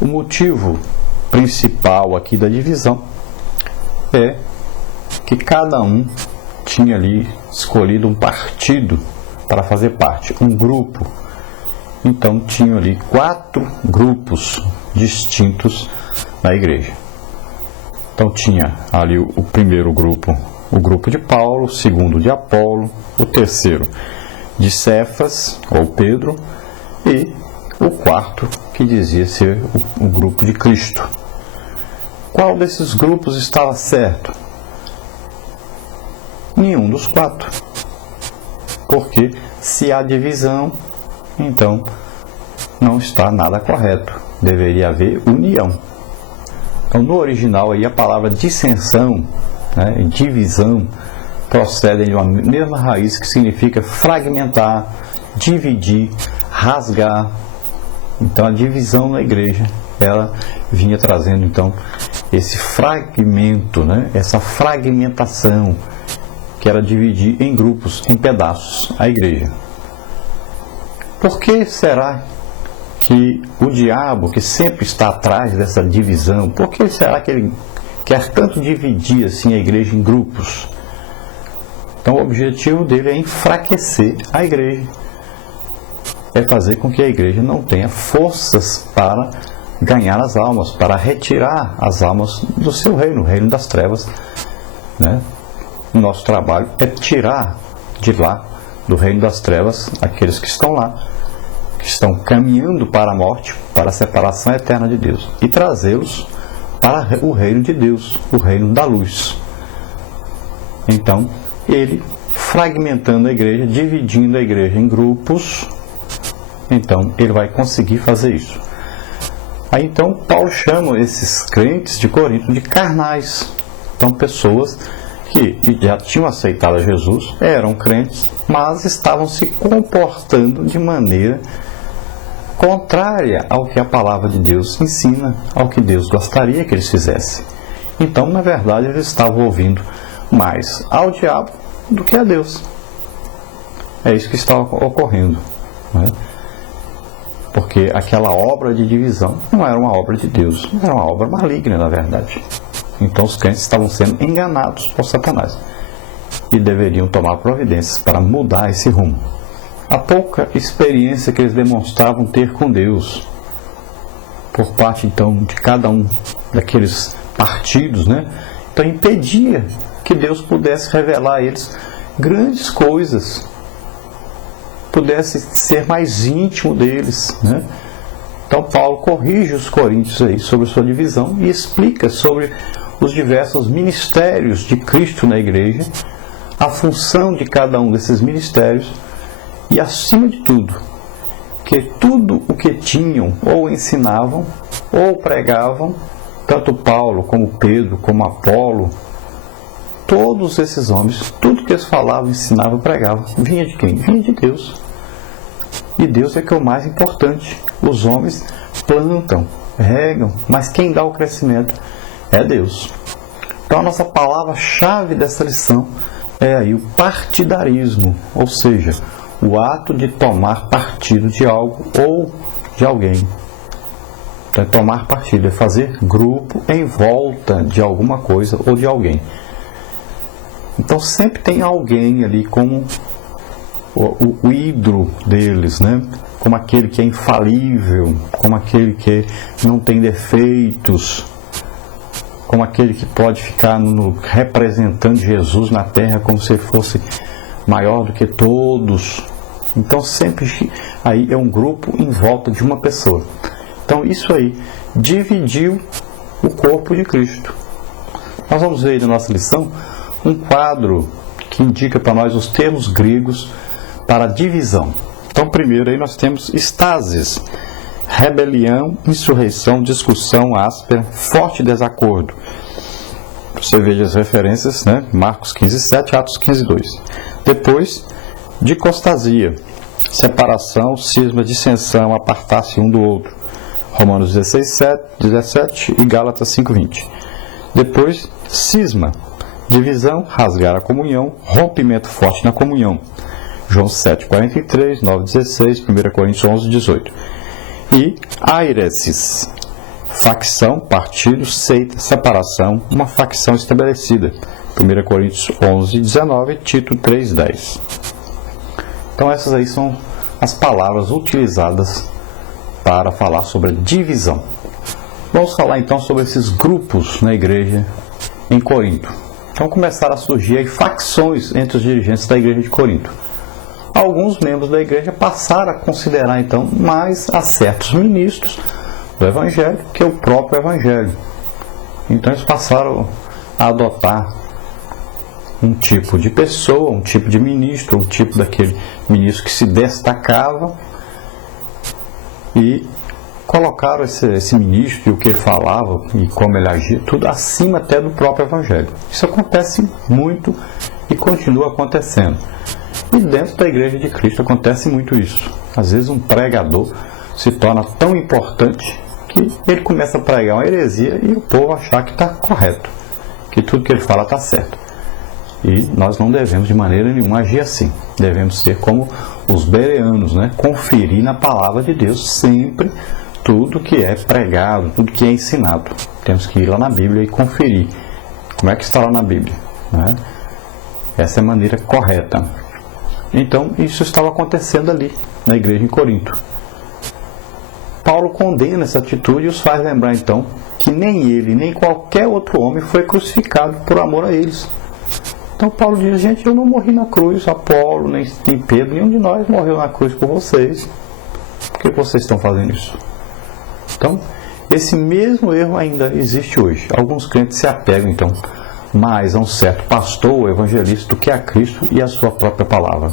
O motivo principal aqui da divisão é que cada um tinha ali escolhido um partido para fazer parte, um grupo. Então tinham ali 4 grupos distintos na igreja. Então tinha ali o primeiro grupo, o grupo de Paulo, o segundo de Apolo, o terceiro de Cefas, ou Pedro, e o quarto que dizia ser o grupo de Cristo. Qual desses grupos estava certo? Nenhum dos 4. Porque se há divisão, então não está nada correto. Deveria haver união. Então no original aí a palavra dissensão, né, divisão, procedem de uma mesma raiz que significa fragmentar, dividir, rasgar. Então a divisão na igreja, ela vinha trazendo então esse fragmento, né, essa fragmentação, que era dividir em grupos, em pedaços, a igreja. Por que será que o diabo, que sempre está atrás dessa divisão, por que será que ele quer tanto dividir assim a igreja em grupos? Então o objetivo dele é enfraquecer a igreja, é fazer com que a igreja não tenha forças para ganhar as almas, para retirar as almas do seu reino, o reino das trevas, né? O nosso trabalho é tirar de lá, do reino das trevas, aqueles que estão lá, que estão caminhando para a morte, para a separação eterna de Deus, e trazê-los para o reino de Deus, o reino da luz. Então, ele fragmentando a igreja, dividindo a igreja em grupos, então ele vai conseguir fazer isso. Aí então Paulo chama esses crentes de Corinto de carnais. Então pessoas que já tinham aceitado a Jesus, eram crentes, mas estavam se comportando de maneira contrária ao que a palavra de Deus ensina, ao que Deus gostaria que eles fizessem. Então, na verdade, eles estavam ouvindo mais ao diabo do que a Deus. É isso que estava ocorrendo, né? Porque aquela obra de divisão não era uma obra de Deus, era uma obra maligna, na verdade. Então os crentes estavam sendo enganados por Satanás e deveriam tomar providências para mudar esse rumo. A pouca experiência que eles demonstravam ter com Deus, por parte então de cada um daqueles partidos, né? Então impedia que Deus pudesse revelar a eles grandes coisas, pudesse ser mais íntimo deles, né? Então Paulo corrige os coríntios aí sobre sua divisão e explica sobre os diversos ministérios de Cristo na igreja, a função de cada um desses ministérios e, acima de tudo, que tudo o que tinham ou ensinavam ou pregavam, tanto Paulo como Pedro, como Apolo, todos esses homens, tudo que eles falavam, ensinavam, pregavam, vinha de quem? Vinha de Deus. E Deus é que é o mais importante. Os homens plantam, regam, mas quem dá o crescimento é Deus. Então a nossa palavra-chave dessa lição é aí o partidarismo, ou seja, o ato de tomar partido de algo ou de alguém. Então, tomar partido é fazer grupo em volta de alguma coisa ou de alguém. Então sempre tem alguém ali como o ídolo deles, né? Como aquele que é infalível, como aquele que não tem defeitos, como aquele que pode ficar representando Jesus na terra como se fosse maior do que todos. Então sempre aí é um grupo em volta de uma pessoa. Então isso aí dividiu o corpo de Cristo. Nós vamos ver aí na nossa lição um quadro que indica para nós os termos gregos para divisão. Então primeiro aí nós temos estasis, rebelião, insurreição, discussão áspera, forte desacordo. Você veja as referências, né? Marcos 15:7, Atos 15:2. Depois, dicostasia, separação, cisma, dissensão, apartar-se um do outro. Romanos 16:17 e Gálatas 5:20. Depois, cisma, divisão, rasgar a comunhão, rompimento forte na comunhão. João 7:43, 9:16, 1 Coríntios 11:18. E airesis, facção, partido, seita, separação, uma facção estabelecida. 1 Coríntios 11, 19, Tito 3, 10. Então essas aí são as palavras utilizadas para falar sobre a divisão. Vamos falar então sobre esses grupos na igreja em Corinto. Então começaram a surgir aí facções entre os dirigentes da igreja de Corinto. Alguns membros da igreja passaram a considerar então mais a certos ministros do evangelho que o próprio evangelho. Então eles passaram a adotar um tipo de pessoa, um tipo de ministro, um tipo daquele ministro que se destacava, e colocaram esse ministro e o que ele falava e como ele agia, tudo acima até do próprio evangelho. Isso acontece muito e continua acontecendo. E dentro da igreja de Cristo acontece muito isso. Às vezes um pregador se torna tão importante que ele começa a pregar uma heresia e o povo achar que está correto, que tudo que ele fala está certo. E nós não devemos de maneira nenhuma agir assim. Devemos ser como os bereanos, né? Conferir na palavra de Deus sempre tudo que é pregado, tudo que é ensinado. Temos que ir lá na Bíblia e conferir. Como é que está lá na Bíblia? Né? Essa é a maneira correta. Então, isso estava acontecendo ali, na igreja em Corinto. Paulo condena essa atitude e os faz lembrar, então, que nem ele, nem qualquer outro homem foi crucificado por amor a eles. Então, Paulo diz, gente, eu não morri na cruz, Apolo, nem Pedro, nenhum de nós morreu na cruz por vocês. Por que vocês estão fazendo isso? Então, esse mesmo erro ainda existe hoje. Alguns crentes se apegam, então, mais a um certo pastor ou evangelista do que a Cristo e a sua própria palavra.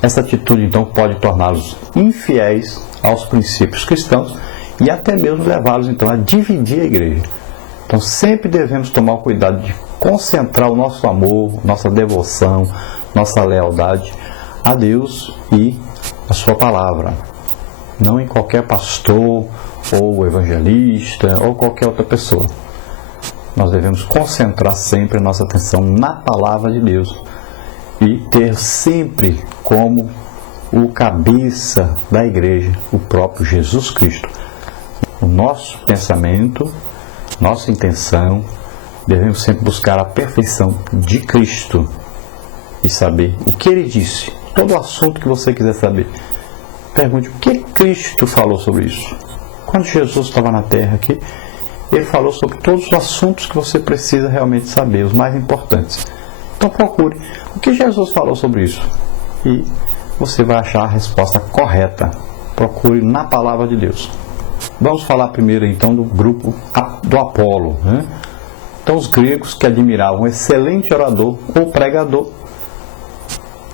Essa atitude, então, pode torná-los infiéis aos princípios cristãos e até mesmo levá-los, então, a dividir a igreja. Então, sempre devemos tomar o cuidado de concentrar o nosso amor, nossa devoção, nossa lealdade a Deus e a sua palavra. Não em qualquer pastor ou evangelista ou qualquer outra pessoa. Nós devemos concentrar sempre a nossa atenção na palavra de Deus e ter sempre como o cabeça da igreja o próprio Jesus Cristo. O nosso pensamento, nossa intenção, devemos sempre buscar a perfeição de Cristo e saber o que Ele disse. Todo assunto que você quiser saber, pergunte o que Cristo falou sobre isso. Quando Jesus estava na terra aqui, Ele falou sobre todos os assuntos que você precisa realmente saber, os mais importantes. Então procure o que Jesus falou sobre isso e você vai achar a resposta correta. Procure na palavra de Deus. Vamos falar primeiro então do grupo do Apolo, né? Então os gregos que admiravam um excelente orador ou pregador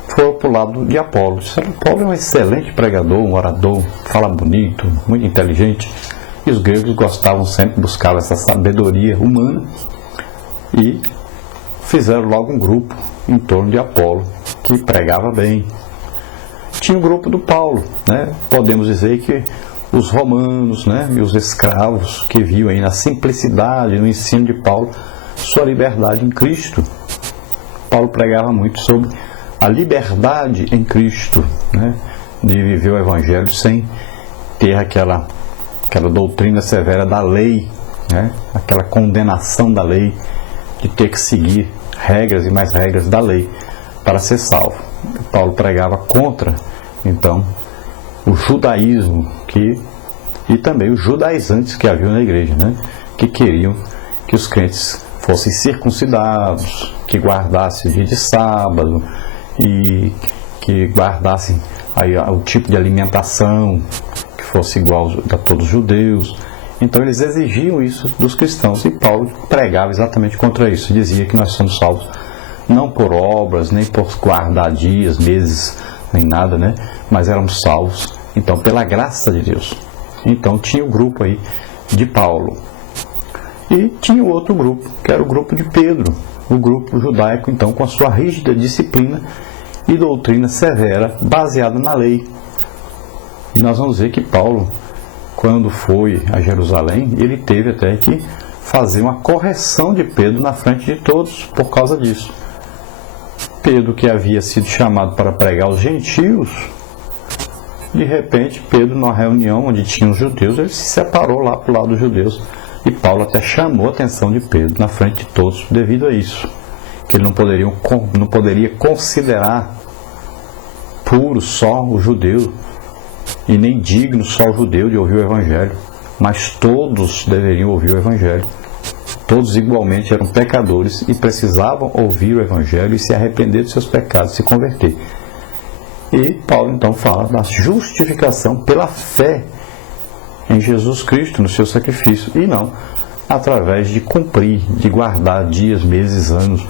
foram para o lado de Apolo. Apolo é um excelente pregador, um orador, fala bonito, muito inteligente. E os gregos gostavam sempre, buscavam essa sabedoria humana e fizeram logo um grupo em torno de Apolo, que pregava bem. Tinha o grupo do Paulo, né? Podemos dizer que os romanos, né, e os escravos que viam aí na simplicidade, no ensino de Paulo, sua liberdade em Cristo. Paulo pregava muito sobre a liberdade em Cristo, né, de viver o Evangelho sem ter aquela doutrina severa da lei, né, aquela condenação da lei, de ter que seguir regras e mais regras da lei para ser salvo. Paulo pregava contra, então, o judaísmo e também os judaizantes que haviam na igreja, né? Que queriam que os crentes fossem circuncidados, que guardassem o dia de sábado e que guardassem aí o tipo de alimentação que fosse igual a todos os judeus. Então eles exigiam isso dos cristãos e Paulo pregava exatamente contra isso. Dizia que nós somos salvos não por obras, nem por guardar dias, meses, nem nada, né? Mas éramos salvos, então, pela graça de Deus. Então, tinha o grupo aí de Paulo. E tinha o outro grupo, que era o grupo de Pedro, o grupo judaico, então, com a sua rígida disciplina e doutrina severa, baseada na lei. E nós vamos ver que Paulo, quando foi a Jerusalém, ele teve até que fazer uma correção de Pedro na frente de todos, por causa disso. Pedro, que havia sido chamado para pregar aos gentios, De repente, Pedro, numa reunião onde tinha os judeus, ele se separou lá para o lado dos judeus. E Paulo até chamou a atenção de Pedro na frente de todos devido a isso. Que ele não poderia considerar puro só o judeu e nem digno só o judeu de ouvir o Evangelho. Mas todos deveriam ouvir o Evangelho. Todos igualmente eram pecadores e precisavam ouvir o Evangelho e se arrepender dos seus pecados, se converter. E Paulo então fala da justificação pela fé em Jesus Cristo, no seu sacrifício, e não através de cumprir, de guardar dias, meses, anos